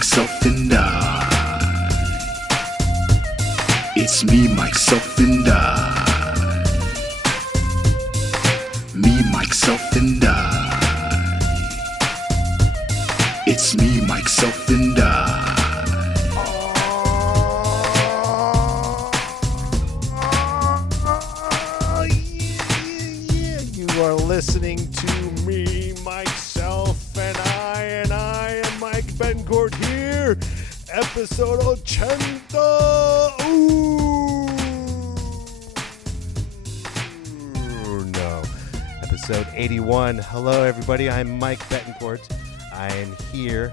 myself, and I. It's me, myself, and I. Me, myself, and I. It's me, myself, and I. You are listening to me, myself, and I am Mike Betancourt here. Episode Ochenta Uno. Episode 81. Hello, everybody. I'm Mike Betancourt. I am here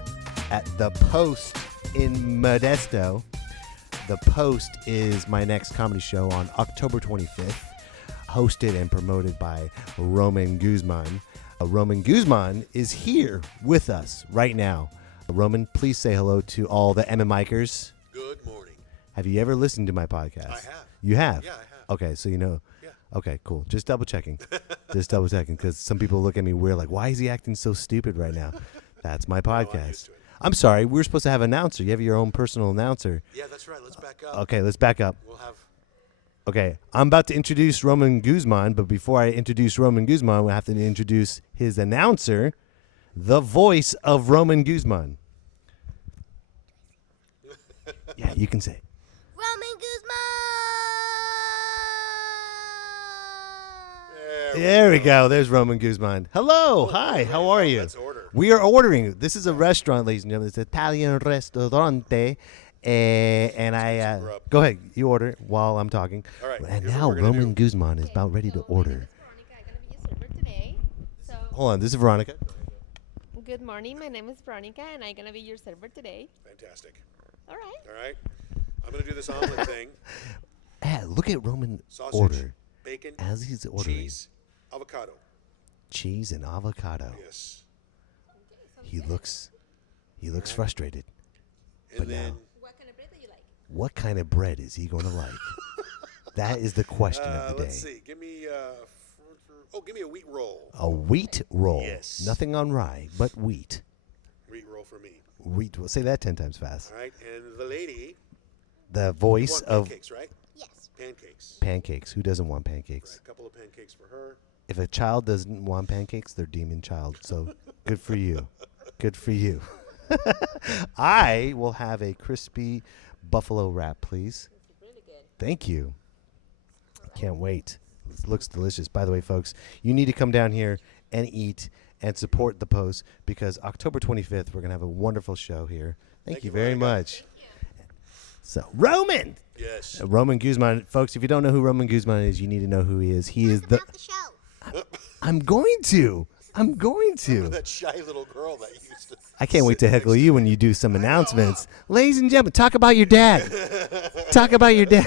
at The Post in Modesto. The Post is my next comedy show on October 25th. Hosted and promoted by Roman Guzman. Roman Guzman is here with us right now. Roman, please say hello to all the MMIkers. Good morning. Have you ever listened to my podcast? I have. You have? Yeah, I have. Okay, so you know. Yeah. Okay, cool. Just double checking. Because some people look at me weird like, why is he acting so stupid right now? That's my I'm podcast. used to it. I'm sorry. We were supposed to have an announcer. You have your own personal announcer. Yeah, that's right. Let's back up. Okay, let's back up. We'll have... Okay, I'm about to introduce Roman Guzman, but before I introduce Roman Guzman, we have to introduce his announcer, the voice of Roman Guzman. Yeah, you can say it. Roman Guzman! There we go. There's Roman Guzman. Hello. Hi. How are you? Let's order. We are ordering. This is a restaurant, ladies and gentlemen. It's an Italian restaurante. And I go ahead. You order while I'm talking. All right, And here's now what we're gonna Roman do. Guzman is about ready to order. Hold on. This is Veronica. Good morning. My name is Veronica, and I'm gonna be your server today. Fantastic. All right. All right. I'm going to do this omelet thing. Look at Roman Sausage, order bacon, as he's ordering. cheese, avocado. Cheese and avocado. Yes. He looks frustrated. And But then... now- What kind of bread do you like? What kind of bread is he going to like? That is the question of the day. let's see. Give me... give me a wheat roll. A wheat roll. Yes. Nothing on rye, but wheat. Wheat roll for me. Wheat. Say that 10 times fast. All right. And the lady... The You voice want of pancakes, right? Yes. Pancakes. pancakes. Who doesn't want Right. pancakes? A couple of pancakes for her. If a child doesn't want pancakes, they're demon child. So good for you. Good for you. I will have a crispy buffalo wrap, please. Really good. Thank you. Can't wait. It looks delicious. By the way, folks, you need to come down here and eat and support the Post because October 25th, we're going to have a wonderful show here. Thank you very Veronica. much. So, Roman! Yes. Roman Guzman. Folks, if you don't know who Roman Guzman is, you need to know who he is. He is the... About the show. I'm going to. Remember that shy little girl that used to... I can't wait to sit heckle next you when you do some announcements. Ladies and gentlemen, talk about your dad. Talk about your dad.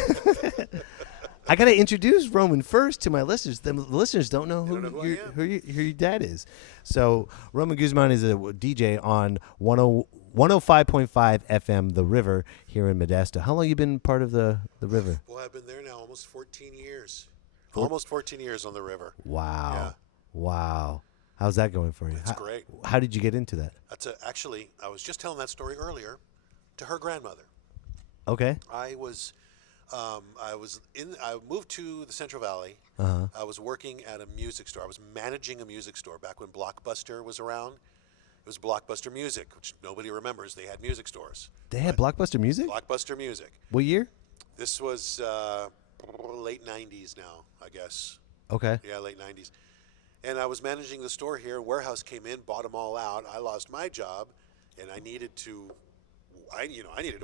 I got to introduce Roman first to my listeners. The listeners don't know don't know who I am. who your dad is. So Roman Guzman is a DJ on 105.5 FM, The River, here in Modesto. How long you been part of the River? Well, I've been there now almost 14 years. Almost 14 years on the river. Wow. Yeah. Wow. How's that going for you? It's great. How did you get into that? Actually, I was just telling that story earlier to her grandmother. Okay. I moved to the Central Valley. Uh-huh. I was working at a music store. I was managing a music store back when Blockbuster was around. It was Blockbuster Music, which nobody remembers. They had music stores. They had Blockbuster Music? Blockbuster Music. What year? This was late 90s now, I guess. Okay. Yeah, late 90s. And I was managing the store here. Warehouse came in, bought them all out. I lost my job, and I needed to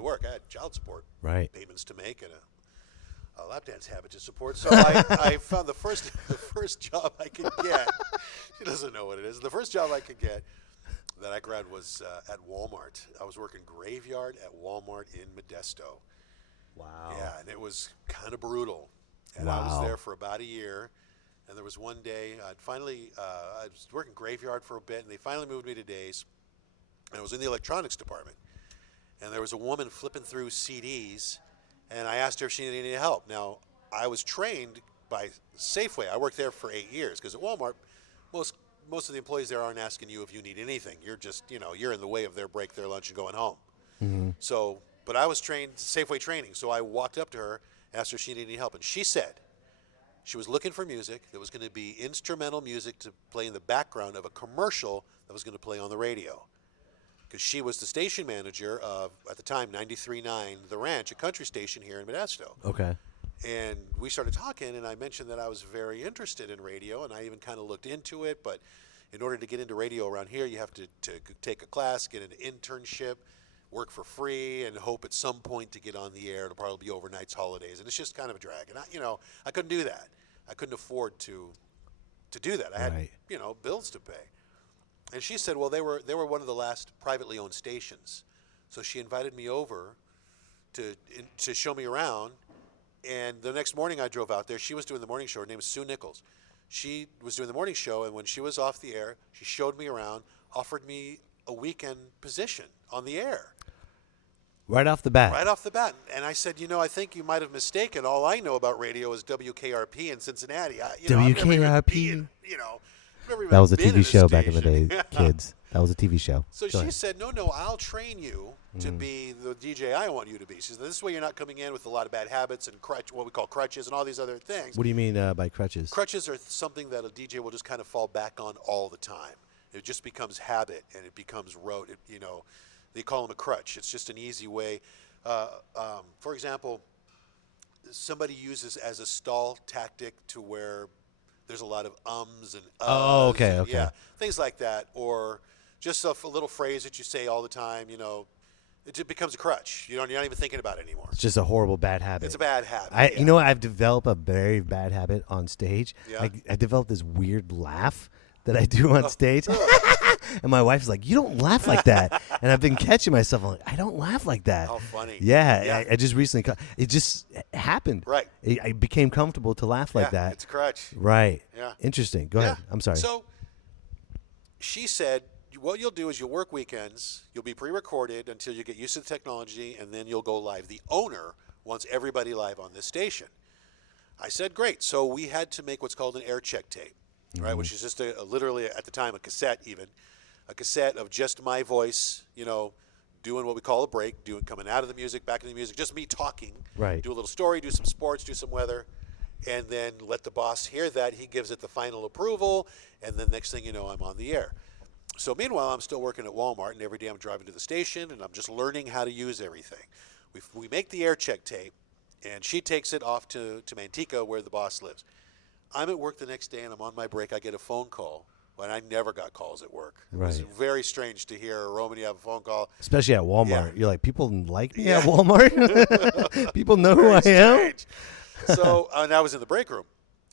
work. I had child support Right. payments to make and a lap dance habit to support. So I found the first job I could get. She doesn't know what it is. The first job I could get that I grabbed was at Walmart. I was working graveyard at Walmart in Modesto. Wow. Yeah, and it was kind of brutal. And I was Wow. there for about a year. And there was one day, I was working graveyard for a bit, and they finally moved me to days. And I was in the electronics department. And there was a woman flipping through CDs, and I asked her if she needed any help. Now, I was trained by Safeway. I worked there for 8 years, because at Walmart, most of the employees there aren't asking you if you need anything. You're just, you're in the way of their break, their lunch, and going home. So, but I was trained Safeway training, so I walked up to her, asked her if she needed any help, and she said she was looking for music that was going to be instrumental music to play in the background of a commercial that was going to play on the radio. Because she was the station manager of, at the time, 93.9 The Ranch, a country station here in Modesto. Okay. And we started talking, and I mentioned that I was very interested in radio, and I even kind of looked into it. But in order to get into radio around here, you have to take a class, get an internship, work for free, and hope at some point to get on the air. It'll probably be overnights, holidays, and it's just kind of a drag. And I couldn't do that. I couldn't afford to do that. I had bills to pay. And she said, well, they were one of the last privately owned stations, so she invited me over to show me around. And the next morning I drove out there. She was doing the morning show. Her name was Sue Nichols. She was doing the morning show, and when she was off the air, she showed me around, offered me a weekend position on the air. Right off the bat. Right off the bat. And I said, I think you might have mistaken. All I know about radio is WKRP in Cincinnati. WKRP. Never even That was a been in TV show back in the station. day, kids. That was a TV show. So Go she ahead. said, no, I'll train you to be the DJ I want you to be. She said, this way you're not coming in with a lot of bad habits and what we call crutches and all these other things. What do you mean by crutches? Crutches are something that a DJ will just kind of fall back on all the time. It just becomes habit and it becomes rote. They call them a crutch. It's just an easy way. For example, somebody uses as a stall tactic to where there's a lot of ums and uhs. Oh, okay. Yeah, things like that. Or just a little phrase that you say all the time, it just becomes a crutch. You're not even thinking about it anymore. It's just a horrible bad habit. It's a bad habit. You know what? I've developed a very bad habit on stage. Yeah. I developed this weird laugh that I do on stage. And my wife's like, you don't laugh like that. And I've been catching myself. I'm like, I don't laugh like that. How funny. Yeah. I just recently, it just happened. Right. I became comfortable to laugh like that. It's a crutch. Right. Yeah. Interesting. Go ahead. I'm sorry. So she said, what you'll do is you'll work weekends, you'll be pre-recorded until you get used to the technology, and then you'll go live. The owner wants everybody live on this station. I said, great. So we had to make what's called an air check tape, right, which is just literally at the time a cassette even, a cassette of just my voice, doing what we call a break, coming out of the music, back into the music, just me talking. Right. Do a little story, do some sports, do some weather, and then let the boss hear that. He gives it the final approval, and then next thing you know, I'm on the air. So meanwhile, I'm still working at Walmart, and every day I'm driving to the station, and I'm just learning how to use everything. We make the air check tape, and she takes it off to Manteca, where the boss lives. I'm at work the next day, and I'm on my break. I get a phone call. When I never got calls at work. It was very strange to hear, Roman, you have a phone call. Especially at Walmart. Yeah. You're like, people like me at Walmart? People know who I am? So, and I was in the break room.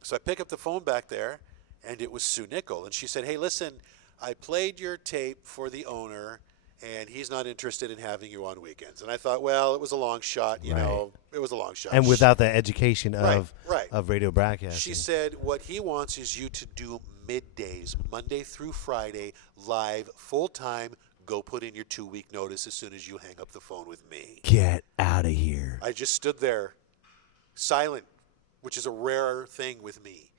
So I pick up the phone back there, and it was Sue Nichol. And she said, hey, listen, I played your tape for the owner, and he's not interested in having you on weekends. And I thought, well, it was a long shot, it was a long shot. And without the education of radio broadcasting. She said what he wants is you to do middays, Monday through Friday, live, full-time. Go put in your 2-week notice as soon as you hang up the phone with me. Get out of here. I just stood there, silent, which is a rare thing with me.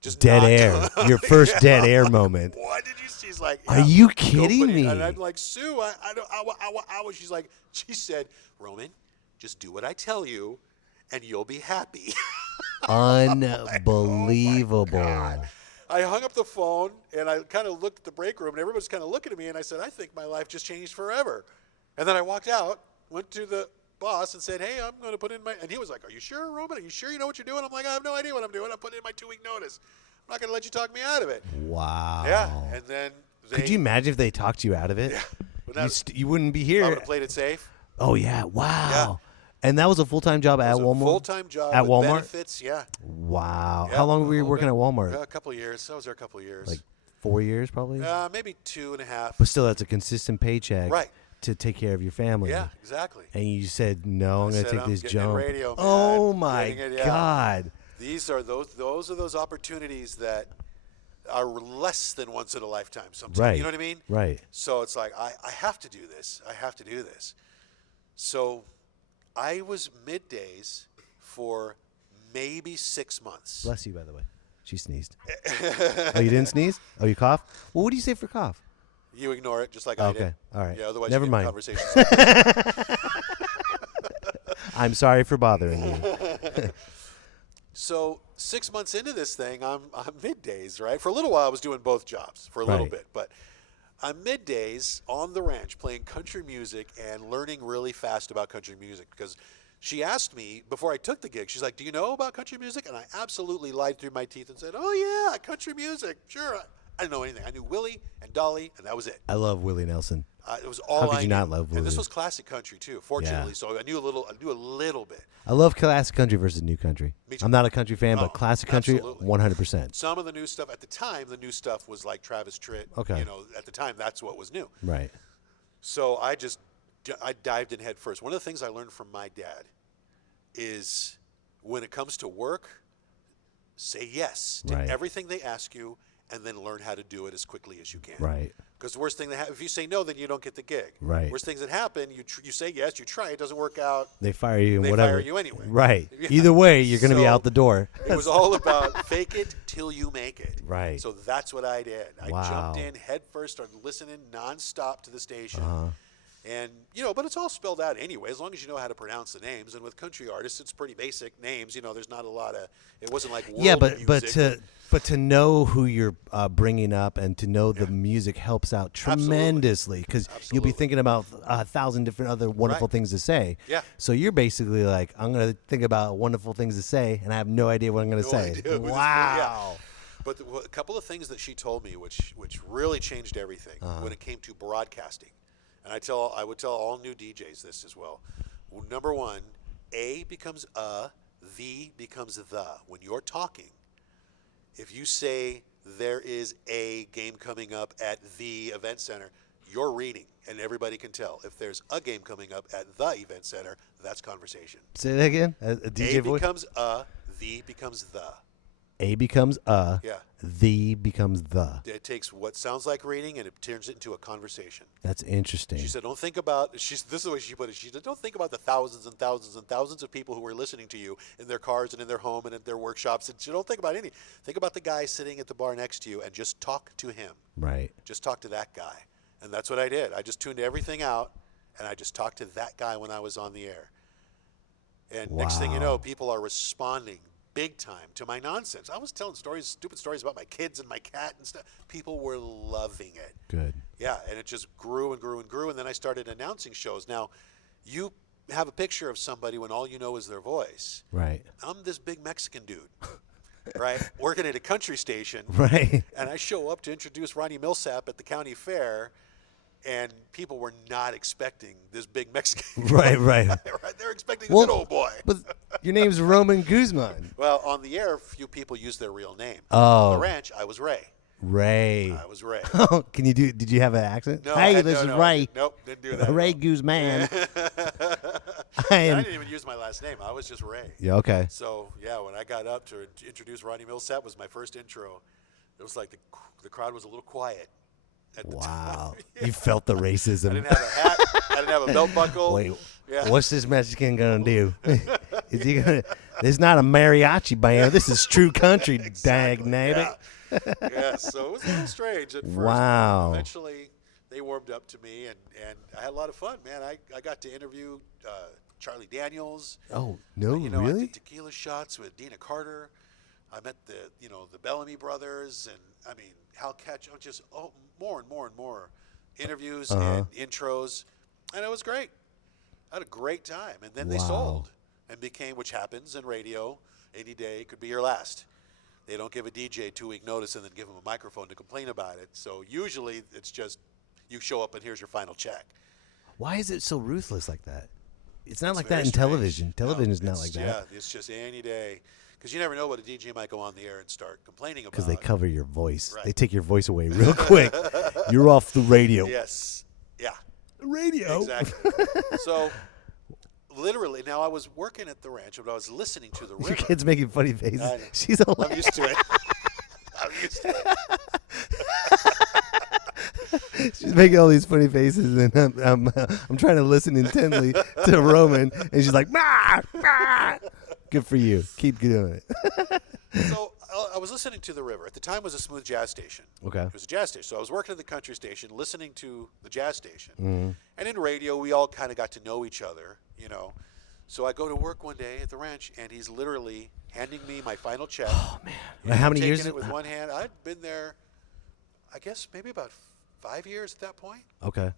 Just dead air. Your first dead air moment. What did you see? She's like, are you kidding me? And I'm like, Sue, she said, Roman, just do what I tell you, and you'll be happy. Unbelievable. Oh, I hung up the phone, and I kind of looked at the break room, and everybody's kind of looking at me, and I said, I think my life just changed forever. And then I walked out, went to the boss, and said, hey, I'm going to put in my, and he was like, are you sure, Roman? Are you sure you know what you're doing? I'm like, I have no idea what I'm doing. I'm putting in my 2-week notice. I'm not going to let you talk me out of it. Wow. Yeah, and then could you imagine if they talked you out of it? Yeah. You wouldn't be here. I would have played it safe. Oh, yeah. Wow. Yeah. And that was a full-time job at Walmart? Full-time job at with Walmart? Benefits, yeah. Wow. Yeah, How long were you working at Walmart? A couple of years. I was there a couple of years. Like 4 years, probably? Maybe 2.5. But still, that's a consistent paycheck. Right. To take care of your family. Yeah, exactly. And you said, no, I'm going to take this jump. Radio, man. Oh, my God. These are those are those opportunities that are less than once in a lifetime sometimes. Right. You know what I mean? Right. So it's like, I have to do this. I have to do this. So I was middays for maybe 6 months. Bless you, by the way. She sneezed. Oh, you didn't sneeze? Oh, you coughed? Well, what do you say for cough? You ignore it just like I did. Okay. All right. Yeah, otherwise Never you mind. Conversation. I'm sorry for bothering you. So 6 months into this thing, I'm middays, right? For a little while, I was doing both jobs for a little Right. bit, but I'm middays on the ranch playing country music and learning really fast about country music because she asked me before I took the gig. She's like, "Do you know about country music?" And I absolutely lied through my teeth and said, "Oh yeah, country music, sure." I didn't know anything. I knew Willie and Dolly, and that was it. I love Willie Nelson. It was all How could I you knew. not love And this Willie? was classic country too, fortunately. So I knew a little bit. I love classic country versus new country. Me too. I'm not a country fan, Oh, but classic country, absolutely. 100%. Some of the new stuff at the time, the new stuff was like Travis Tritt. Okay. You know, at the time, that's what was new. Right. So I dived in head first. One of the things I learned from my dad is when it comes to work, say yes to Right. everything they ask you, and then learn how to do it as quickly as you can. Right. Because the worst thing that happens, if you say no, then you don't get the gig. Right. Worst things that happen, you say yes, you try, it doesn't work out. They fire you and They whatever. fire you anyway. Right. Yeah. Either way, you're going to be So, out the door. It was all about fake it till you make it. Right. So that's what I did. I Wow. jumped in head first, started listening nonstop to the station. Uh-huh. And, you know, but it's all spelled out anyway, as long as you know how to pronounce the names. And with country artists, it's pretty basic names. You know, there's not a lot of, it wasn't like world Yeah, but music. to know who you're bringing up and to know the music helps out tremendously because you'll be Absolutely. thinking about 1,000 different other wonderful Right. things to say. Yeah. So you're basically like, I'm going to think about wonderful things to say, and I have no idea what I'm going to No say. idea what it's- Wow. But a couple of things that she told me, which really changed everything when it came to broadcasting, and I would tell all new DJs this as well. Number one, A becomes the becomes the. When you're talking, if you say there is a game coming up at the event center, you're reading, and everybody can tell. If there's a game coming up at the event center, that's conversation. Say that again. A DJ A voice. becomes the becomes the. A becomes Yeah. the becomes the. It takes what sounds like reading and it turns it into a conversation. That's interesting. She said, don't think about, this is the way she put it. She said, don't think about the thousands and thousands and thousands of people who are listening to you in their cars and in their home and in their workshops. And she don't think about any. Think about the guy sitting at the bar next to you and just talk to him. Right. Just talk to that guy. And that's what I did. I just tuned everything out and I just talked to that guy when I was on the air. And next thing you know, people are responding big time to my nonsense. I was telling stupid stories about my kids and my cat and stuff. People were loving it. Good. Yeah, and it just grew and grew and grew. And then I started announcing shows. Now, you have a picture of somebody when all you know is their voice. Right. I'm this big Mexican dude, right, working at a country station. Right. And I show up to introduce Ronnie Millsap at the county fair, and people were not expecting this big Mexican guy. Right. They're expecting a good old boy. But your name's Roman Guzman. Well, on the air, few people use their real name. Oh. On the ranch, I was Ray. Ray. I was Ray. Can you do? Did you have an accent? No, hey, I- this no, is no, Ray. Nope, didn't do that. at Ray all. Guzman. I I am. didn't even use my last name. I was just Ray. Yeah. Okay. So, yeah, when I got up to introduce Ronnie Millsap was my first intro. It was like the crowd was a little quiet at the Wow. time. You felt the racism. I didn't have a hat. I didn't have a belt buckle. Wait. Yeah. What's this Mexican gonna do? Is he gonna? It's not a mariachi band. This is true country. Dag nabbit. Yeah, so it was a little strange at first. but Wow. Eventually, they warmed up to me, and I had a lot of fun, man. I got to interview Charlie Daniels. Oh no! You know, I really? did tequila shots with Dina Carter. I met the Bellamy brothers, and I mean Hal Ketch. Just more and more and more interviews and intros, and it was great. I had a great time, and then they Wow. sold and became, which happens in radio. Any day could be your last. They don't give a DJ 2-week notice and then give him a microphone to complain about it. So usually it's just you show up and here's your final check. Why is it so ruthless like that? It's not It's like that very in strange. television. Television's not it's- like that Yeah, it's just any day. Because you never know what a DJ might go on the air and start complaining about. because they cover your voice. Right. They take your voice away real quick. You're off the radio. Yes. Yeah. Radio. Exactly. So, literally, now I was working at the ranch, but I was listening to the Your river. kid's making funny faces. I know. She's I'm hilarious. used to it. I'm used to it. She's making all these funny faces, and I'm trying to listen intently to Roman, and she's like, "Bah, bah." Good for you. Keep doing it. So I was listening to the river. At the time, it was a smooth jazz station. Okay. It was a jazz station. So I was working at the country station, listening to the jazz station. Mm-hmm. And in radio, we all kind of got to know each other, you know. So I go to work one day at the ranch, and he's literally handing me my final check. Oh, man. How many years? Taking it with one hand. I'd been there, I guess, maybe about 5 years at that point. Okay.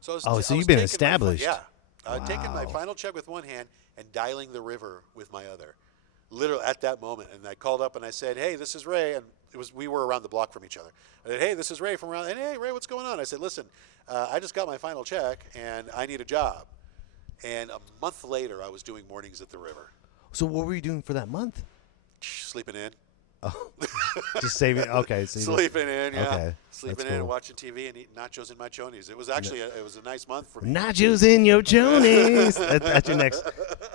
So So you've been established. I'd taken my final check with one hand and dialing the river with my other. Literally at that moment. And I called up and I said, hey, this is Ray. And we were around the block from each other. I said, hey, this is Ray from around. And hey, Ray, what's going on? I said, listen, I just got my final check and I need a job. And a month later, I was doing mornings at the river. So what were you doing for that month? Sleeping in. Oh, just saving. Okay, so sleeping in, yeah. Okay, sleeping in and watching TV and eating nachos in my chonies. It was actually it was a nice month for me. Nachos in your chonies. That's your next.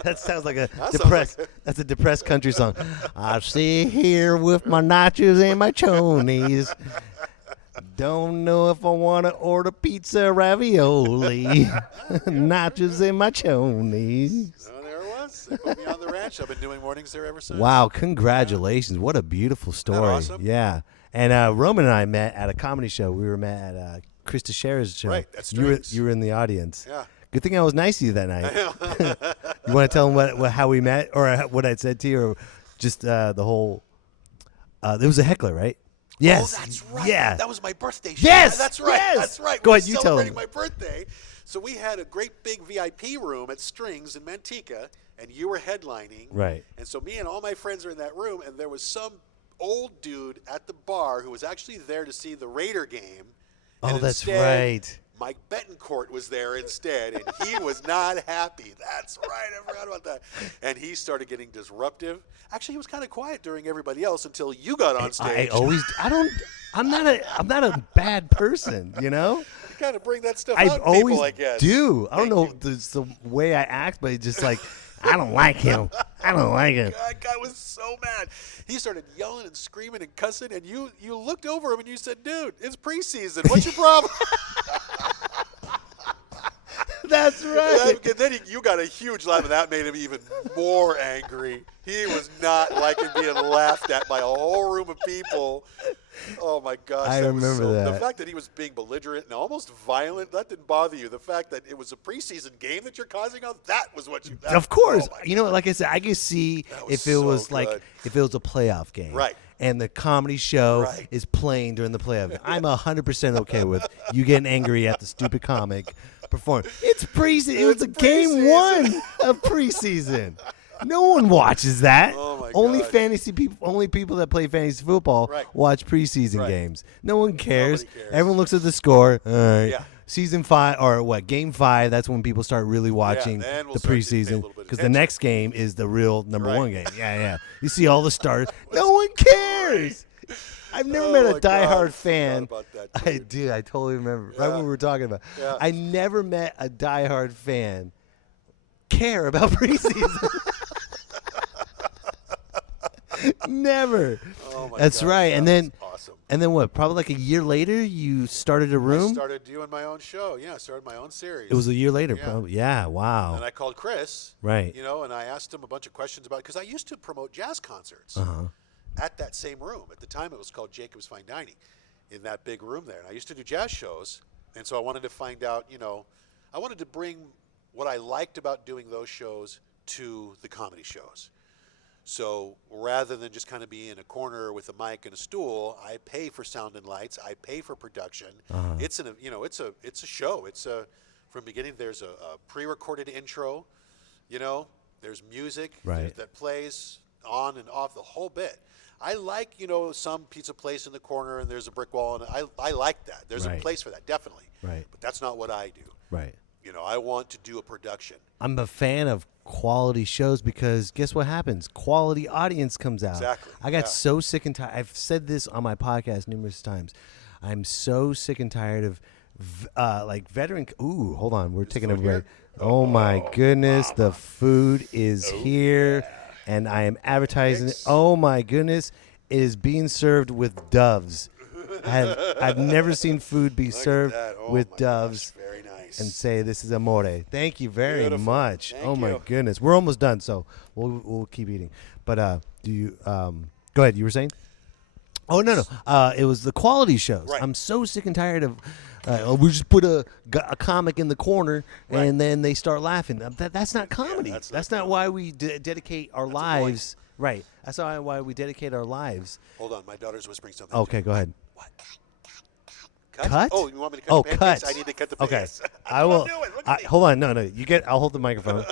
That sounds like a depressed. That's a depressed country song. I sit here with my nachos and my chonies. Don't know if I want to order pizza ravioli. Nachos in my chonies. So there it was. They put me on the ranch. I've been doing mornings there ever since. Wow, congratulations. What a beautiful story. Isn't that awesome? Yeah. And Roman and I met at a comedy show. We were met at Chris Teixeira's show. Right, that's you were in the audience. Yeah. Good thing I was nice to you that night. You want to tell them how we met or what I said to you or just the whole there was a heckler, right? Yes. Oh, that's right. Yeah. That was my birthday show. Yes. That's right. Yes. That's right. Go We ahead, were you tell celebrating them. my birthday. So we had a great big VIP room at Strings in Manteca, and you were headlining. Right. And so me and all my friends are in that room, and there was some old dude at the bar who was actually there to see the Raider game. Oh, And that's instead, right. Mike Betancourt was there instead, and he was not happy. That's right. I forgot about that. And he started getting disruptive. Actually, he was kind of quiet during everybody else until you got on stage. I'm not a bad person, you know? You kind of bring that stuff I out in always people, I guess. do. I don't know if it's the way I act, but it's just like, I don't like him. I don't like him. That guy was so mad. He started yelling and screaming and cussing, and you looked over him and you said, dude, it's preseason. What's your problem? That's right. And then you got a huge laugh, and that made him even more angry. He was not liking being laughed at by a whole room of people. Oh, my gosh. I remember that. The fact that he was being belligerent and almost violent, that didn't bother you. The fact that it was a preseason game that you're causing out, that was what you... Of course. Oh, you know, like I said, I could see if it so was good. if it was a playoff game. Right. And the comedy show Right. is playing during the playoff game. I'm 100% okay with you getting angry at the stupid comic perform. It's preseason. It was a game preseason. 1 of preseason. No one watches that. Oh, my only gosh. fantasy people. Only people that play fantasy football Right. watch preseason Right. games. No one cares. Nobody cares. Everyone looks at the score. All right. Yeah. Season 5 or what? Game 5. That's when people start really watching then we'll the start to pay a preseason little bit of because the attention. next game is the real number Right. 1 game. Yeah. You see all the stars. No one cares. I've never Oh met my a God, I diehard forgot fan. about that, I dude. did. I totally remember. Right when we were talking about. Yeah. I never met a diehard fan care about preseason. Never. Oh, my That's gosh, right. that And then, was awesome. and then what? Probably like a year later, you started a I room. started doing my own show. Yeah, I started my own series. It was a year later, Yeah. probably. Yeah. Wow. And I called Chris. Right. You know, and I asked him a bunch of questions about it because I used to promote jazz concerts at that same room. At the time, it was called Jacob's Fine Dining in that big room there. And I used to do jazz shows. And so I wanted to find out, you know, I wanted to bring what I liked about doing those shows to the comedy shows. So rather than just kind of be in a corner with a mic and a stool, I pay for sound and lights. I pay for production. It's it's a show. From beginning. There's a pre-recorded intro. You know, there's music Right. that plays on and off the whole bit. I like some pizza place in the corner and there's a brick wall, and I like that. There's Right. a place for that, definitely. Right. But that's not what I do. Right. I want to do a production. I'm a fan of quality shows because guess what happens? Quality audience comes out. Exactly, I got yeah. so sick and tired. I've said this on my podcast numerous times. I'm so sick and tired of like veteran. Ooh, hold on. We're taking a food break. here? Oh my goodness. The food is here and I am advertising it. Oh my goodness. It is being served with doves. I've never seen food be served that. Oh with my doves. gosh, very nice. And say this is amore. Thank you very Beautiful. much. Thank Oh my you. goodness, we're almost done, so we'll keep eating. But do you go ahead? You were saying? Oh no. It was the quality shows. Right. I'm so sick and tired of. We just put a comic in the corner and then they start laughing. That's not comedy. That's not why we dedicate our lives. Right. That's not why we dedicate our lives. Hold on, my daughter's whispering something. Okay, go ahead. What? Cut? Oh, you want me to cut Oh, the pancakes? cut. I need to cut the Okay. pancakes. I will. Do it. Look at me. Hold on. No. You get. I'll hold the microphone.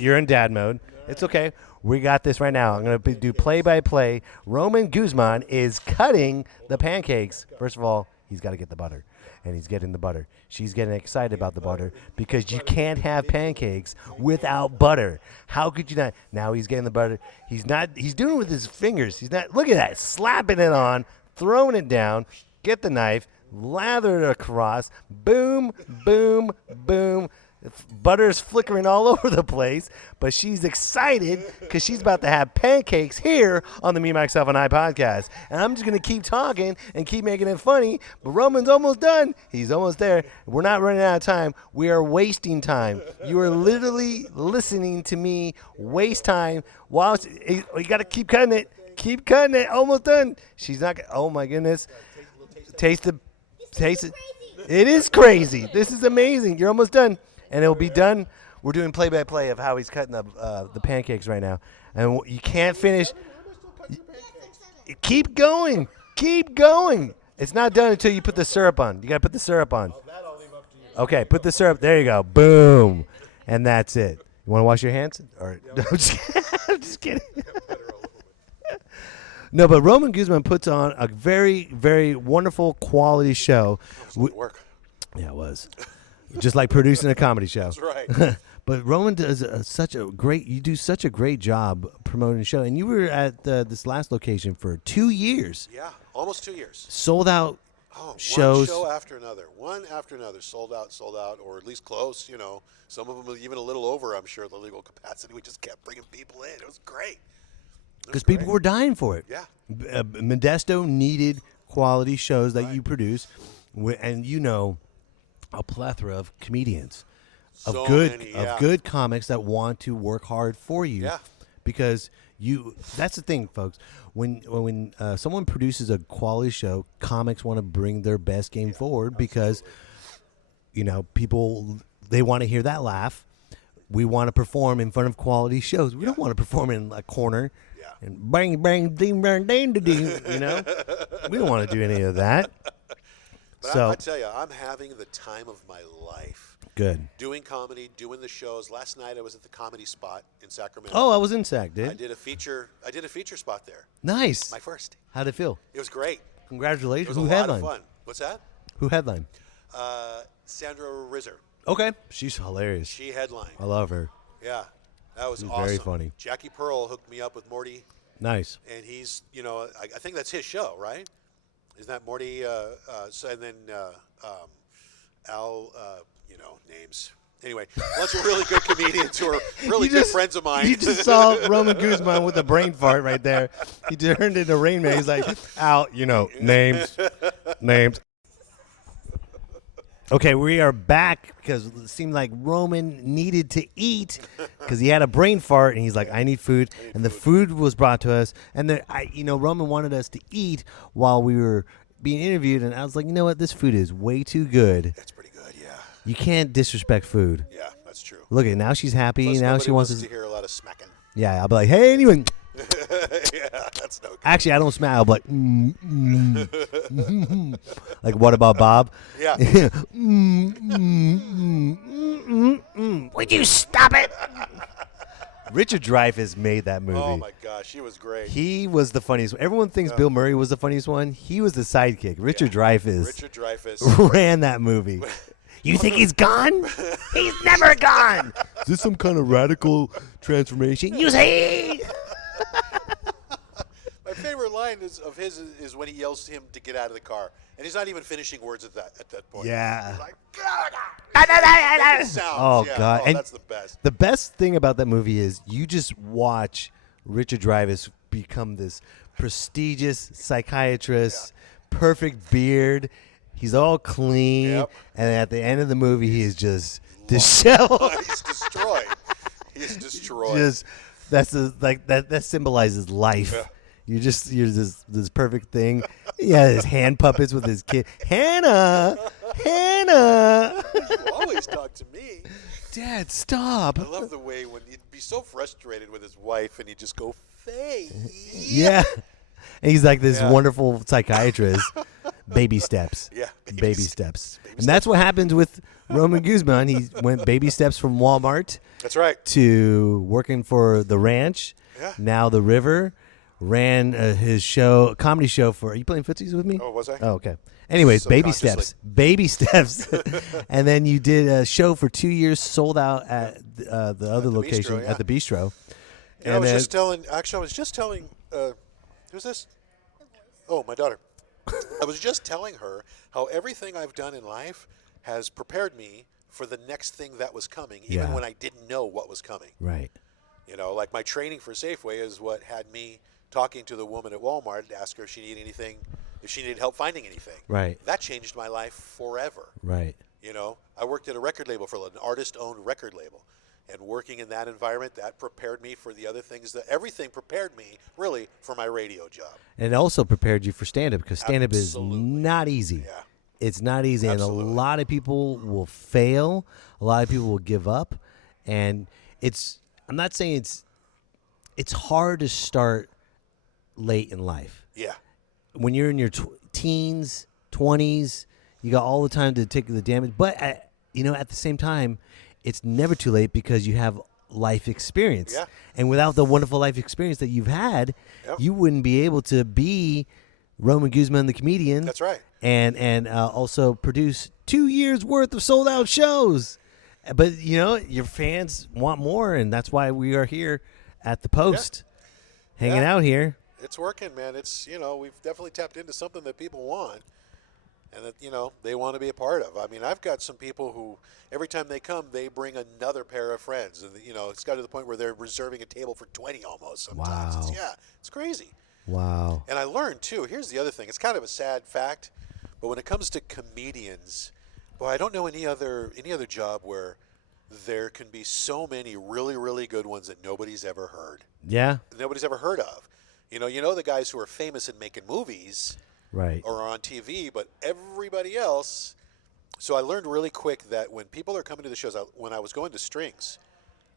You're in dad mode. It's okay. We got this right now. I'm going to do play-by-play. Roman Guzman is cutting the pancakes. First of all, he's got to get the butter, and he's getting the butter. She's getting excited about the butter because you can't have pancakes without butter. How could you not? Now he's getting the butter. He's not. He's doing it with his fingers. He's not. Look at that. Slapping it on, throwing it down. Get the knife. Lather it across. Boom, boom, boom. Butter's flickering all over the place, but she's excited because she's about to have pancakes here on the Me, Myself, and I podcast. And I'm just going to keep talking and keep making it funny, but Roman's almost done. He's almost there. We're not running out of time. We are wasting time. You are literally listening to me waste time while you got to keep cutting it. Keep cutting it. Almost done. She's not – oh, my goodness. Taste it. It is crazy. This is amazing. You're almost done. And it'll be done. We're doing play-by-play of how he's cutting the pancakes right now. And you can't finish. Keep going. Keep going. It's not done until you put the syrup on. You got to put the syrup on. Okay, put the syrup. There you go. Boom. And that's it. You want to wash your hands? Or, I'm just kidding. No, but Roman Guzman puts on a very, very wonderful quality show. Work. Yeah, it was. Just like producing a comedy show. That's right. But Roman does you do such a great job promoting the show. And you were at this last location for 2 years. Yeah, almost 2 years. Sold out One shows. show after another. One after another. Sold out, or at least close, Some of them even a little over, I'm sure, the legal capacity. We just kept bringing people in. It was great. Because people were dying for it. Yeah. Modesto needed quality shows that you produce. And a plethora of comedians, of good comics that want to work hard for you. Yeah. Because that's the thing, folks. When someone produces a quality show, comics want to bring their best game forward because, people, they want to hear that laugh. We want to perform in front of quality shows. We don't want to perform in a corner and bang, bang, ding, bang, ding, ding, We don't want to do any of that. But So I tell you, I'm having the time of my life. Good. Doing comedy, doing the shows. Last night I was at the Comedy Spot in Sacramento. Oh, I was in Sac, dude. I did a feature spot there. Nice. My first. How'd it feel? It was great. Congratulations. It was Who a lot headlined? of fun. What's that? Who headlined? Sandra Rizzer. Okay. She's hilarious. She headlined. I love her. Yeah, that was She's awesome. very funny. Jackie Pearl hooked me up with Morty, Nice. and he's, I think that's his show, right? Isn't that Morty? And then Al, names. Anyway, a bunch of really good comedians who are really good friends of mine. You just saw Roman Guzman with a brain fart right there. He turned into Rain Man. He's like, Al, names. Okay, we are back because it seemed like Roman needed to eat because he had a brain fart, and he's like, I need food. And the food was brought to us. And Roman wanted us to eat while we were being interviewed, and I was like, you know what? This food is way too good. That's pretty good, yeah. You can't disrespect food. Yeah, that's true. Look at now she's happy. Plus Now she wants to hear a lot of smacking. Yeah, I'll be like, hey, anyone. Yeah, that's no good. Actually, I don't smack. I'll be like, like, what about Bob? Yeah. Would you stop it? Richard Dreyfuss made that movie. Oh my gosh, he was great. He was the funniest. Everyone thinks Bill Murray was the funniest one. He was the sidekick. Richard Dreyfuss ran that movie. You think he's gone? He's never gone. Is this some kind of radical transformation? You see? My favorite line of his is when he yells to him to get out of the car, and he's not even finishing words at that point. Yeah. He's like, God, sounds. Oh, Yeah. God. Oh, And that's the best. The best thing about that movie is you just watch Richard Dreyfuss become this prestigious psychiatrist, perfect beard. He's all clean, Yep. and at the end of the movie, he is just disheveled. He's destroyed. He's destroyed. Just that symbolizes life. Yeah. You're this perfect thing. Yeah, his hand puppets with his kid. Hannah. You always talk to me. Dad, stop. I love the way when he'd be so frustrated with his wife and he'd just go, Faye. Yeah. And he's like this Yeah. wonderful psychiatrist. Baby steps. Yeah, Baby steps. And that's what happens with Roman Guzman. He went baby steps from Walmart That's right. to working for the ranch. Yeah. Now the river. Ran his comedy show for. Are you playing footsies with me? Oh, was I? Oh, okay. Anyways, baby Subconsciously. steps. Baby steps. And then you did a show for 2 years, sold out at the other the location, bistro, yeah. at the bistro. I was just telling, who's this? Oh, my daughter. I was just telling her how everything I've done in life has prepared me for the next thing that was coming, even Yeah. when I didn't know what was coming. Right. You know, like my training for Safeway is what had me talking to the woman at Walmart to ask her if she needed anything, if she needed help finding anything. Right. That changed my life forever. Right. You know, I worked at a record label for an artist-owned record label. And working in that environment, that prepared me for the other things. Everything prepared me, really, for my radio job. And it also prepared you for stand-up because stand-up is Absolutely. not easy. Yeah. It's not easy. Absolutely. And a lot of people will fail. A lot of people will give up. And I'm not saying it's hard to start late in life. Yeah. When you're in your teens, 20s, you got all the time to take the damage. But, at the same time, it's never too late because you have life experience. Yeah. And without the wonderful life experience that you've had, Yep. you wouldn't be able to be Roman Guzman, the comedian. That's right. And also produce 2 years worth of sold out shows. But, your fans want more, and that's why we are here at the Post, hanging Yeah. out here. It's working, man. It's, we've definitely tapped into something that people want and that, they want to be a part of. I mean, I've got some people who every time they come, they bring another pair of friends. And, it's got to the point where they're reserving a table for 20 almost sometimes. Wow. It's crazy. Wow. And I learned, too, here's the other thing. It's kind of a sad fact, but when it comes to comedians, boy, I don't know any other job where there can be so many really, really good ones that nobody's ever heard. Yeah. Nobody's ever heard of. You know the guys who are famous in making movies Right. or on TV, but everybody else. So I learned really quick that when people are coming to the shows, when I was going to Strings,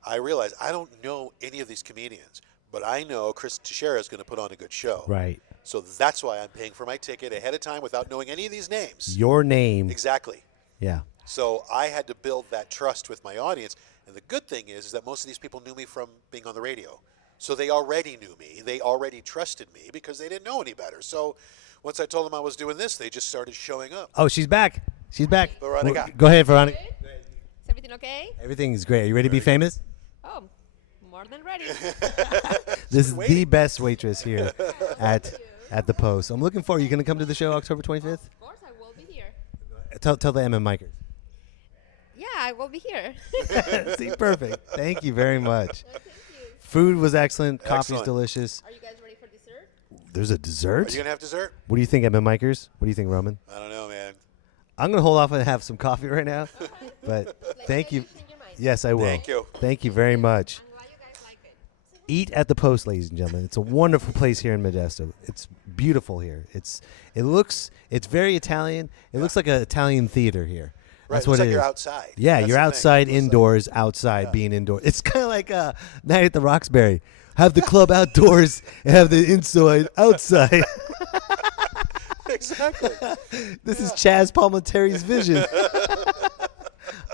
I realized I don't know any of these comedians, but I know Chris Teixeira is going to put on a good show. Right. So that's why I'm paying for my ticket ahead of time without knowing any of these names. Your name. Exactly. Yeah. So I had to build that trust with my audience. And the good thing is that most of these people knew me from being on the radio. So they already knew me. They already trusted me because they didn't know any better. So once I told them I was doing this, they just started showing up. Oh, she's back. She's back. Veronica. Go ahead, Veronica. Is everything okay? Everything's great. Are you ready to be famous? Oh, more than ready. This is the best waitress here at the Post. I'm looking forward. You going to come to the show October 25th? Of course, I will be here. Tell the MM Micers. Yeah, I will be here. See, perfect. Thank you very much. Thank you. Food was excellent. Coffee's Excellent. delicious. Are you guys ready for dessert? There's a Are dessert? you going to have dessert? What do you think, MM Micers? What do you think, Roman? I don't know, man. I'm going to hold off and have some coffee right now. But Let me thank know you. if change your mind. Yes, I will. Thank you. Thank you very much. I'm glad you guys like it. Eat at the Post, ladies and gentlemen. It's a wonderful place here in Modesto. It's beautiful here. It's very Italian. It looks like an Italian theater here. Right. That's Looks what like it you're is. outside. Yeah, That's you're the thing. outside, It looks like- indoors, outside, being indoors. It's kind of like a night at the Roxbury. Have the club outdoors and have the inside outside. Exactly. This is Chaz Palminteri's vision.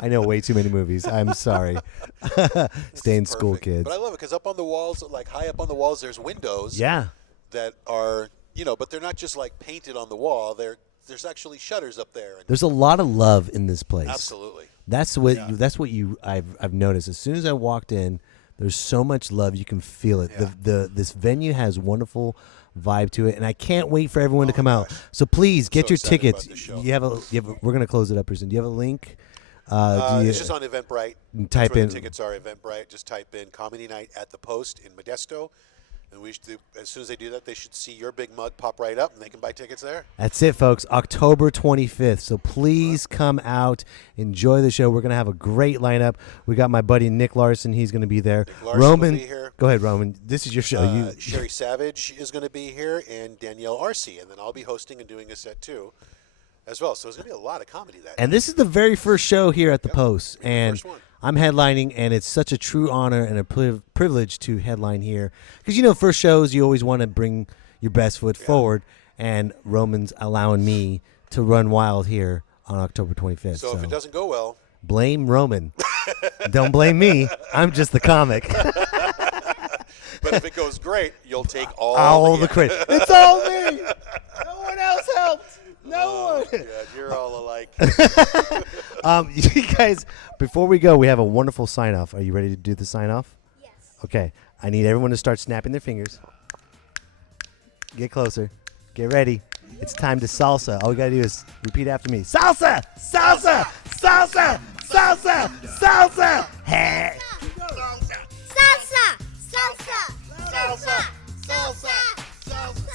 I know way too many movies. I'm sorry. Stay in school, Perfect. kids. But I love it because up on the walls, like high up on the walls, there's windows Yeah. that are, but they're not just like painted on the wall. There's actually shutters up there. And There's a lot of love in this place. absolutely. That's what I've noticed. As soon as I walked in, there's so much love. You can feel it. Yeah. This venue has wonderful vibe to it, and I can't wait for everyone to come out. So please get So your excited tickets. about this show. You have a. We're gonna close it up, person. Do you have a link? It's just on Eventbrite. Type That's where in- the tickets are. Eventbrite. Just type in Comedy Night at the Post in Modesto, And as soon as they do that, they should see your big mug pop right up, and they can buy tickets there. That's it, folks. October 25th. So please come out, enjoy the show. We're going to have a great lineup. We got my buddy Nick Larson. He's going to be there. Larson Roman, will be here. Go ahead, Roman. This is your show. Sherry Savage is going to be here, and Danielle Arce, and then I'll be hosting and doing a set too, as well. So there's going to be a lot of comedy that And night. this is the very first show here at the Post, and first one. I'm headlining, and it's such a true honor and a privilege to headline here. Because, first shows, you always want to bring your best foot forward, and Roman's allowing me to run wild here on October 25th. So if it doesn't go well, blame Roman. Don't blame me. I'm just the comic. but if it goes great, you'll take all the credit. It's all me. No one else helped. No one. God, you're all alike. You guys, before we go, we have a wonderful sign-off. Are you ready to do the sign-off? Yes. Okay. I need everyone to start snapping their fingers. Get closer. Get ready. It's time to salsa. All we got to do is repeat after me. Salsa! Salsa! Salsa! Salsa! Salsa! Hey! Salsa! Salsa! Salsa! Salsa!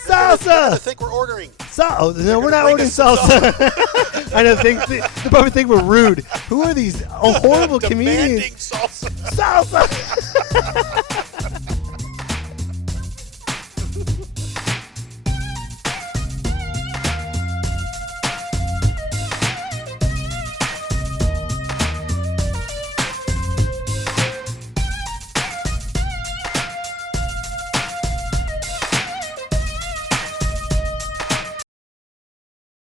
I Salsa! think we're ordering. No, we're not bring ordering us some salsa. I know. They probably think we're rude. Who are these horrible Demanding comedians? salsa. Salsa!